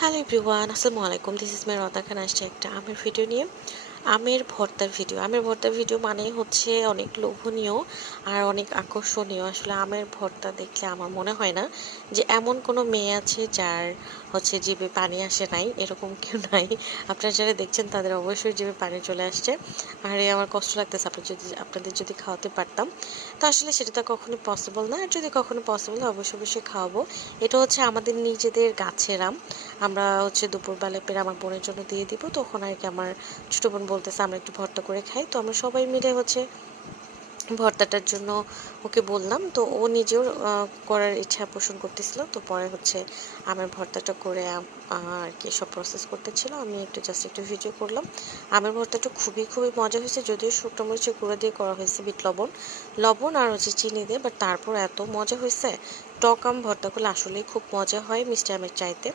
Hello everyone, আসসালামু আলাইকুম। This is my রতা খান। আসছে একটা আমের ভিডিও নিয়ে। আমের ভর্তার ভিডিও মানেই হচ্ছে অনেক লোভনীয় আর অনেক আকর্ষণীয়। আসলে আমের ভর্তা দেখলে আমার মনে হয় না যে এমন কোনো মেয়ে আছে যার হচ্ছে জিভে পানি আসে নাই, এরকম কেউ নাই। আপনারা যারা দেখছেন তাদের অবশ্যই জিভে পানি চলে আসছে। আর আমার কষ্ট লাগতেছে আপনাদের যদি খাওয়াতে পারতাম। তো আসলে সেটা তো কখনোই পসিবল না। আর যদি কখনো পসিবল হয় অবশ্যই খাওয়াবো। এটা হচ্ছে আমাদের নিজেদের গাছের আম। আমরা হচ্ছে দুপুরবেলা পেড়ে আমার বোনের জন্য দিয়ে দিব। তখন আর কি আমার ছোট বোন বলতেছে আমরা একটু ভর্তা করে খাই। তো আমরা সবাই মিলে হচ্ছে ভর্তাটার জন্য ওকে বললাম। তো ও নিজেও করার ইচ্ছা পোষণ করতেছিল। তো পরে হচ্ছে আমের ভর্তাটা করে আর কি সব প্রসেস করতেছিল। আমি একটু ভিডিও করলাম। আমের ভর্তাটা খুবই মজা হয়েছে। যদিও শুকনো মরিচের গুঁড়ো দিয়ে করা হয়েছে, বিট লবণ লবণ আর হচ্ছে চিনি দিয়ে, বাট তারপর এত মজা হয়েছে। টক আম ভর্তা করলে আসলেই খুব মজা হয় মিষ্টি আমের চাইতে।